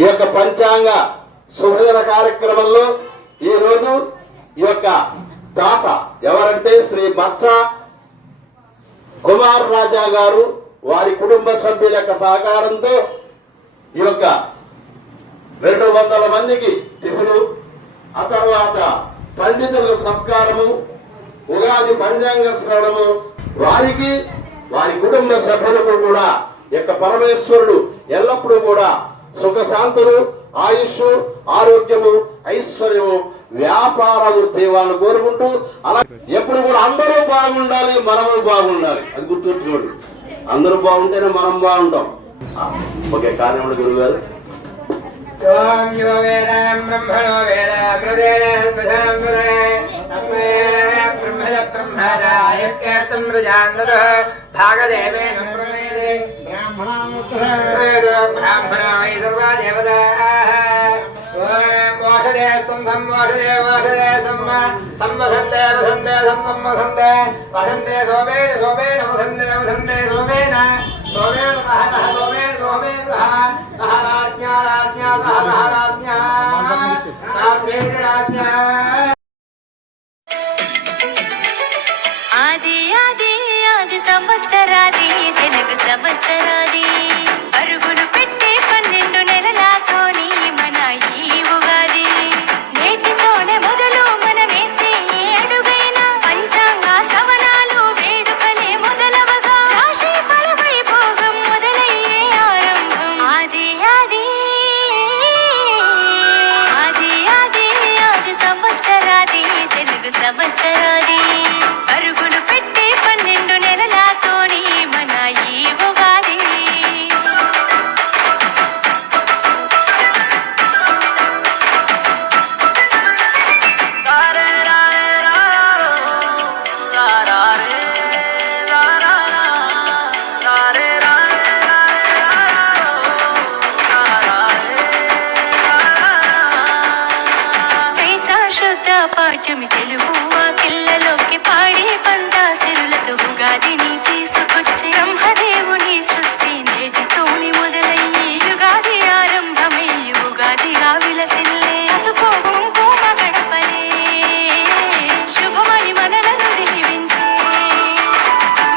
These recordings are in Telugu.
ఈ యొక్క పంచాంగ శుభదిన కార్యక్రమంలో ఈ రోజు ఈ యొక్క తాత ఎవరంటే శ్రీ మత్స కుమార్ రాజా గారు వారి కుటుంబ సభ్యుల యొక్క సహకారంతో ఈ యొక్క 200 మందికి టిఫిను, ఆ తర్వాత పండితుల సత్కారము, ఉగాది పంచాంగ శ్రవణము, వారికి వారి కుటుంబ సభ్యులకు కూడా యొక్క పరమేశ్వరుడు ఎల్లప్పుడూ కూడా సుఖశాంతులు, ఆయుష్, ఆరోగ్యము, ఐశ్వర్యము, వ్యాపార వృద్ధి వాళ్ళు కోరుకుంటూ అలా ఎప్పుడు కూడా అందరూ బాగుండాలి, మనము బాగుండాలి. అది గుర్తుంచుకోండి. అందరూ బాగుంటేనే మనం బాగుంటాం. ఓకే, కార్యముడు గురువు గారు. ఆది సంవత్సరాది తెలుగు సంవత్సరాది అరుగులు పెట్టే 12 నెలలతోని మన ఈ ఉగాది నేటితోనే మొదలు మనమేసే అడుగైన పంచాంగ శ్రవణాలు వేడుకలే మొదలవగా రాశి ఫల వైభోగం మొదలయ్యే ఆరంభం. ఆది సంవత్సరాది తెలుగు సంవత్సరాది అరుగులు పెట్టే 12 నెలలతోని మన ఈ ఉగాది. చైత్ర శుద్ధ పాఠ్యమి తెలుగు వాకిళ్ళలోకి పాడి పంట సిరులతో ఉగాదిని తీసుకొచ్చి బ్రహ్మదేవుని సృష్టి నేటితోని మొదలయ్యి యుగాది ఆరంభమై ఉగాదిగా విలసిల్లే పసుపు కుంకుమ గడపలే శుభమని మనలను దీవించే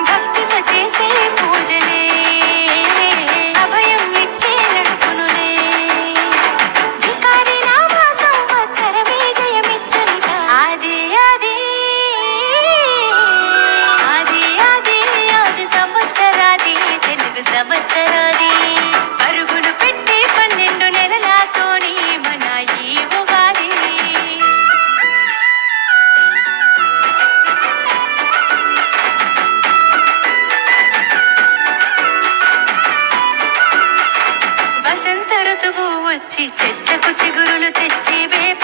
భక్తితో చేసే పూజలే అభయం ఇచ్చే నడుపునులే వికారి నామ సంవత్సరమే జయమిచ్చనిగా ఆది సంవత్సరాది తెలుగు సంవత్సరాది అరుగులు పెట్టే 12 నెలలతోని మన ఈ ఉగాది. వసంత ఋతువు వచ్చి చెట్లకు చిగురులు తెచ్చి వేప